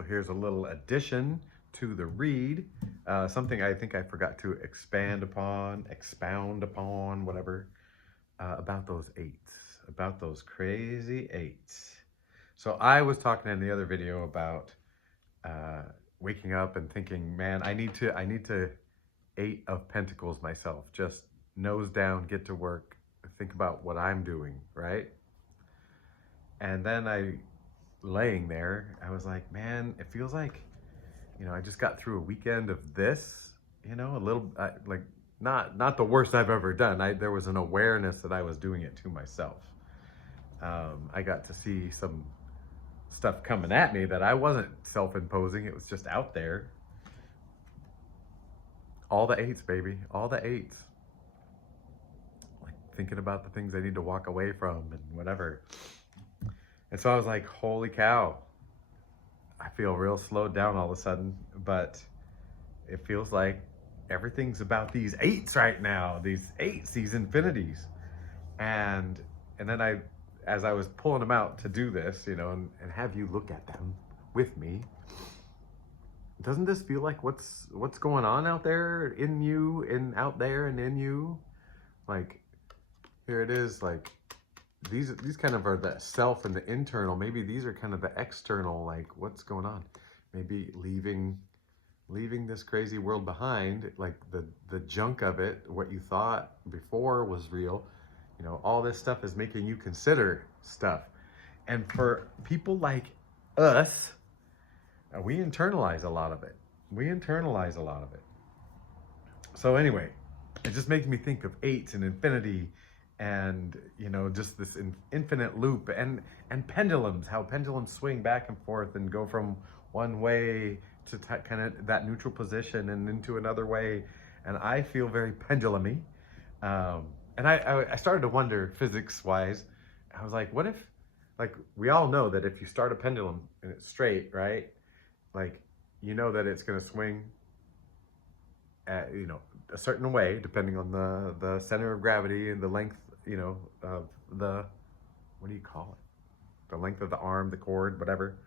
So here's a little addition to the read. Something I think I forgot to expound upon, whatever, about those eights, about those crazy eights. So I was talking in the other video about uh, waking up and thinking, man, I need to eight of pentacles myself. Just nose down, get to work, think about what I'm doing, right? And then laying there, I was like, man, it feels like, I just got through a weekend of this, a little, like, not the worst I've ever done. There was an awareness that I was doing it to myself. I got to see some stuff coming at me that I wasn't self-imposing. It was just out there. All the eights, baby, all the eights. Like thinking about the things I need to walk away from and whatever. And so I was like, holy cow. I feel real slowed down all of a sudden, but it feels like everything's about these eights right now, these eights, these infinities. And then as I was pulling them out to do this, and have you look at them with me, doesn't this feel like what's going on out there in you and out there and in you? Like, here it is, like, these kind of are the self and the internal. Maybe these are kind of the external, like what's going on. Maybe leaving this crazy world behind, like the junk of it, what you thought before was real. All this stuff is making you consider stuff. And for people like us, we internalize a lot of it. So anyway, it just makes me think of eights and infinity, and just this infinite loop, and pendulums, how pendulums swing back and forth and go from one way to kind of that neutral position and into another way. And I feel very pendulumy. And I started to wonder, physics wise, I was like, what if, like, we all know that if you start a pendulum and it's straight, right? Like, that it's going to swing at, a certain way, depending on the center of gravity and the length, of the, what do you call it? The length of the arm, the cord, whatever.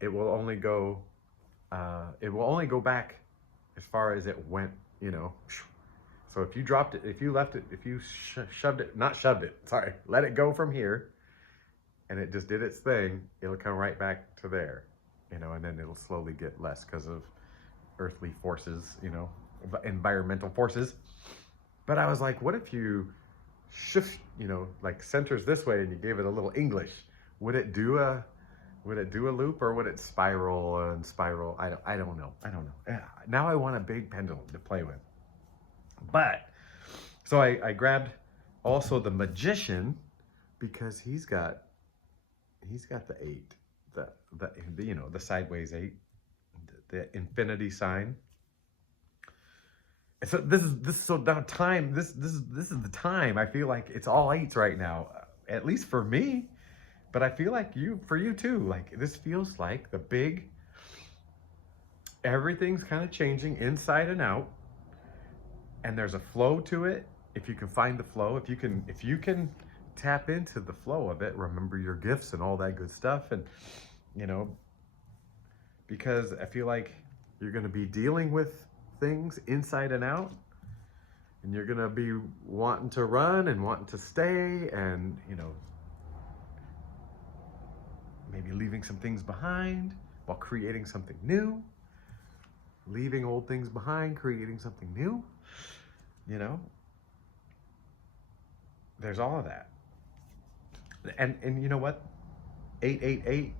It will only go back as far as it went, So if you dropped it, if you left it, if you let it go from here, and it just did its thing, it'll come right back to there, and then it'll slowly get less because of earthly forces, environmental forces. But I was like, what if you shift, like centers this way and you gave it a little English? Would it do a loop, or would it spiral and spiral? I don't know. Now I want a big pendulum to play with. But so I grabbed also the magician, because he's got the eight, the sideways eight, the infinity sign. So this is so now time. This is the time. I feel like it's all eights right now, at least for me. But I feel like for you too. Like, this feels like the big. Everything's kind of changing inside and out, and there's a flow to it. If you can find the flow, if you can tap into the flow of it, remember your gifts and all that good stuff, and because I feel like you're going to be dealing with things inside and out, and you're going to be wanting to run and wanting to stay, and maybe leaving some things behind while creating something new, leaving old things behind, creating something new. There's all of that. And you know what? 8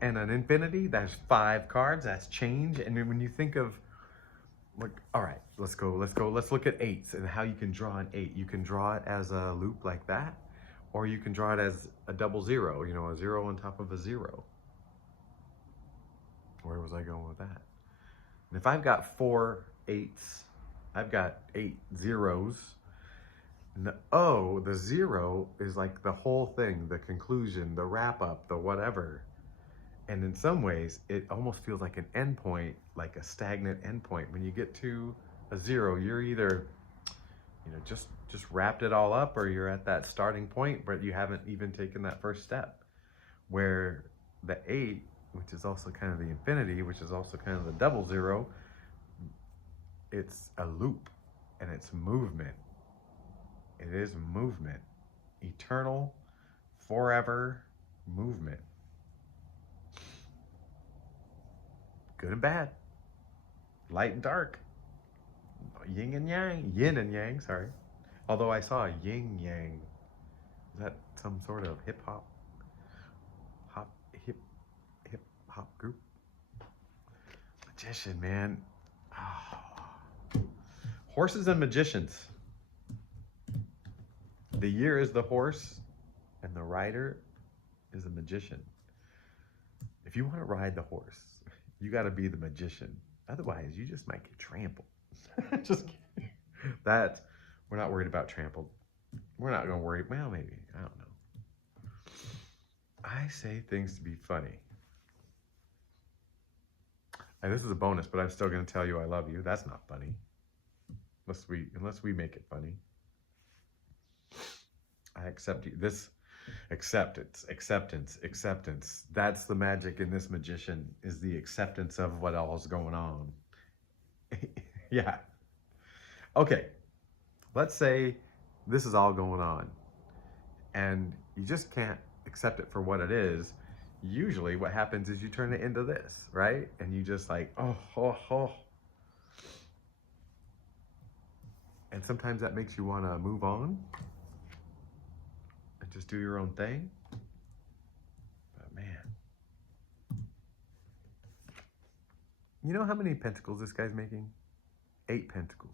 and an infinity, that's 5 cards, that's change. And then when you think of, like, all right, let's look at eights and how you can draw an 8. You can draw it as a loop like that, or you can draw it as a double zero, a 0 on top of a 0. Where was I going with that? And if I've got 4 8s, I've got 8 zeros. And the 0 is like the whole thing, the conclusion, the wrap up, the whatever. And in some ways, it almost feels like an endpoint, like a stagnant endpoint. When you get to a 0, you're either, just wrapped it all up, or you're at that starting point, but you haven't even taken that first step. Where the 8 which is also kind of the infinity, which is also kind of the double zero. It's a loop, and it's movement. It is movement. Eternal, forever movement. Good and bad. Light and dark. Yin and yang, sorry. Although I saw a yin yang. Is that some sort of hip hop group? Magician, man. Oh. Horses and magicians. The year is the horse, and the rider is a magician. If you want to ride the horse, you got to be the magician. Otherwise, you just might get trampled. Just kidding. That, we're not worried about trampled. We're not going to worry. Well, maybe. I don't know. I say things to be funny. And this is a bonus, but I'm still going to tell you I love you. That's not funny. Unless we make it funny. I accept you. This acceptance. That's the magic in this magician, is the acceptance of what all is going on. Yeah. Okay. Let's say this is all going on and you just can't accept it for what it is. Usually what happens is you turn it into this, right? And you just like, oh. And sometimes that makes you want to move on and just do your own thing. But man, you know how many pentacles this guy's making? 8 pentacles.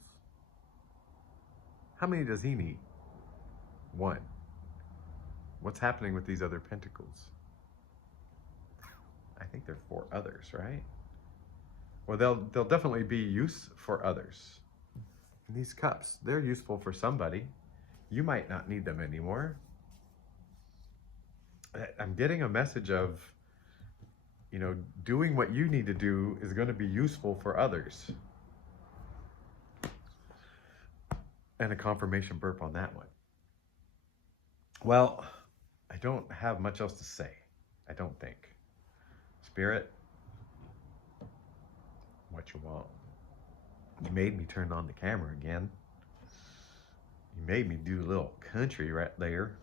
How many does he need? 1. What's happening with these other pentacles? I think they're for others, right? Well, they'll definitely be use for others. And these cups, they're useful for somebody. You might not need them anymore. I'm getting a message of, doing what you need to do is going to be useful for others. And a confirmation burp on that one. Well, I don't have much else to say. I don't think. Spirit, what you want? You made me turn on the camera again. You made me do a little country right there.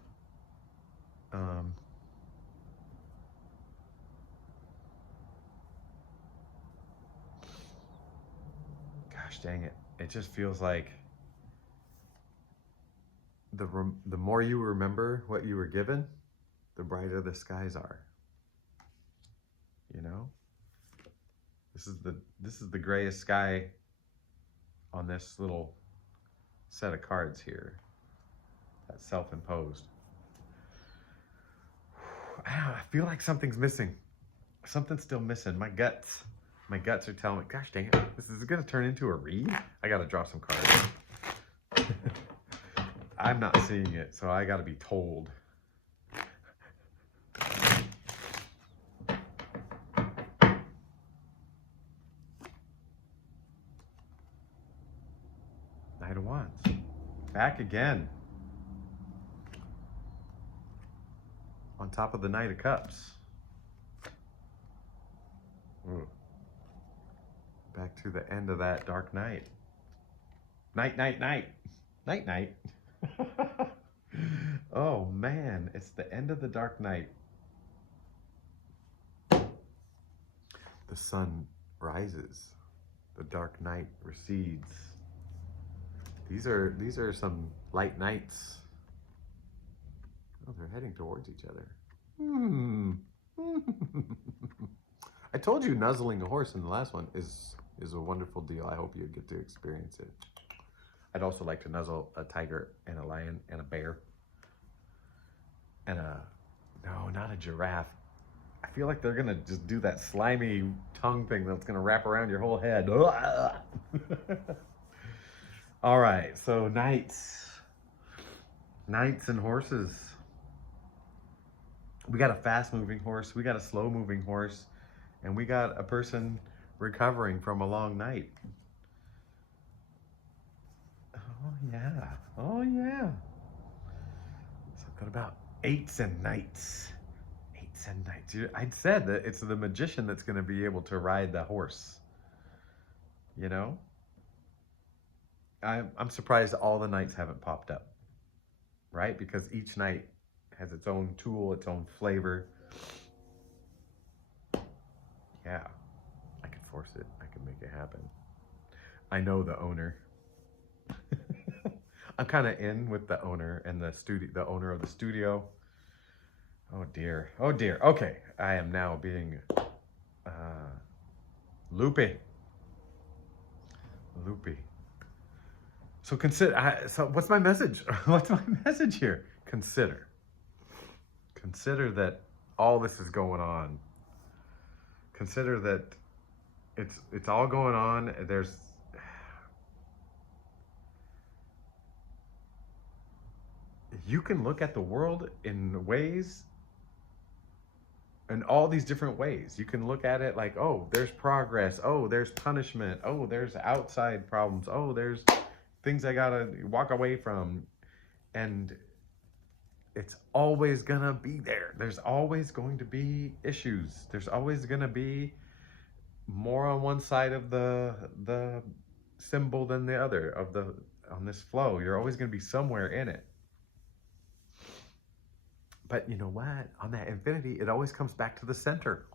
Gosh dang it. It just feels like the more you remember what you were given, the brighter the skies are. This is the grayest sky on this little set of cards here. That's self-imposed. I feel like something's missing. Something's still missing. My guts are telling me, gosh dang it, this is gonna turn into a read. I gotta draw some cards. I'm not seeing it, so I gotta be told. Knight of Wands. Back again. On top of the Knight of Cups. Ooh. Back to the end of that dark night. Night. Oh man, it's the end of the dark night. The sun rises. The dark night recedes. These are some light nights. Oh, they're heading towards each other. I told you nuzzling a horse in the last one is a wonderful deal. I hope you get to experience it. I'd also like to nuzzle a tiger and a lion and a bear. And no, not a giraffe. I feel like they're gonna just do that slimy tongue thing that's gonna wrap around your whole head. All right, so knights and horses. We got a fast-moving horse, we got a slow-moving horse, and we got a person recovering from a long night. Oh yeah. Something about 8s and knights. 8s and knights. I'd said that it's the magician that's going to be able to ride the horse. You know? I'm surprised all the knights haven't popped up. Right? Because each knight has its own tool, its own flavor. Yeah. I could force it. I could make it happen. I know the owner. I'm kind of in with the owner and the owner of the studio. Oh dear. Oh dear. Okay. I am now being loopy. Loopy. So so what's my message? What's my message here? Consider that all this is going on. Consider that it's all going on. You can look at the world in ways, in all these different ways. You can look at it like, oh, there's progress. Oh, there's punishment. Oh, there's outside problems. Oh, there's things I gotta walk away from. And it's always gonna be there. There's always going to be issues. There's always gonna be more on one side of the symbol than the other on this flow. You're always gonna be somewhere in it. But you know what? On that infinity, it always comes back to the center.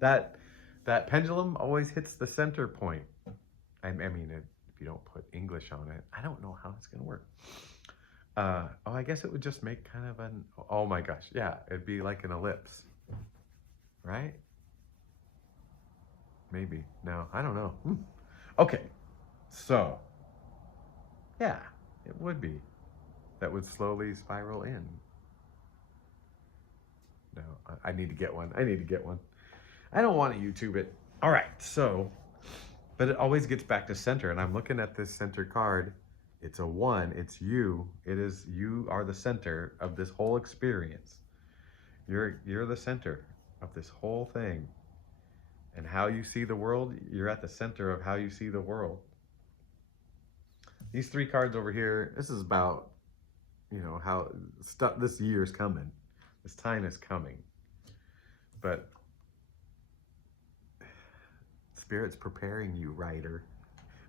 That pendulum always hits the center point. I mean, if you don't put English on it, I don't know how it's gonna work. Oh, I guess it would just make kind of an, oh my gosh, yeah, it'd be like an ellipse, right? Maybe, no, I don't know. Okay, so, yeah, it would be. That would slowly spiral in. No, I need to get one. I need to get one. I don't want to YouTube it. All right, so, but it always gets back to center, and I'm looking at this center card. It's a 1, it's you. You are the center of this whole experience. You're the center of this whole thing. And how you see the world, you're at the center of how you see the world. These 3 cards over here, this is about, you know, how this year's coming. This time is coming. But Spirit's preparing you, rider.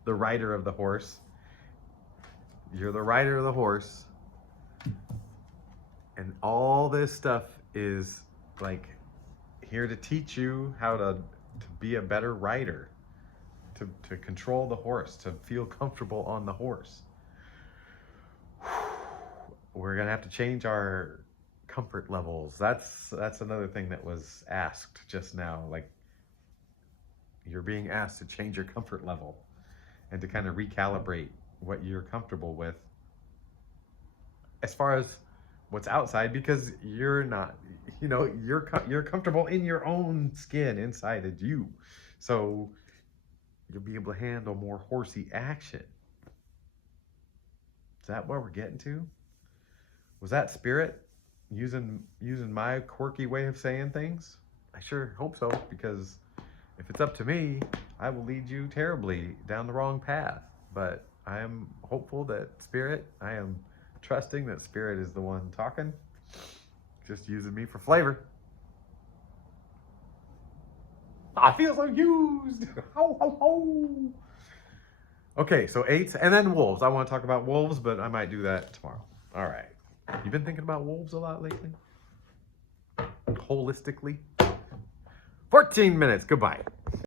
The rider of the horse. You're the rider of the horse. And all this stuff is like here to teach you how to be a better rider. To control the horse, to feel comfortable on the horse. We're gonna have to change our comfort levels. That's another thing that was asked just now. Like, you're being asked to change your comfort level and to kind of recalibrate what you're comfortable with as far as what's outside, because you're not, you know, you're comfortable in your own skin inside of you. So you'll be able to handle more horsey action. Is that what we're getting to? Was that Spirit using my quirky way of saying things? I sure hope so, because if it's up to me, I will lead you terribly down the wrong path. But I am hopeful that I am trusting that Spirit is the one talking, just using me for flavor. I feel so used. Ho, ho, ho. Okay, so 8s and then wolves. I want to talk about wolves, but I might do that tomorrow. All right. You been thinking about wolves a lot lately? Holistically? 14 minutes. Goodbye.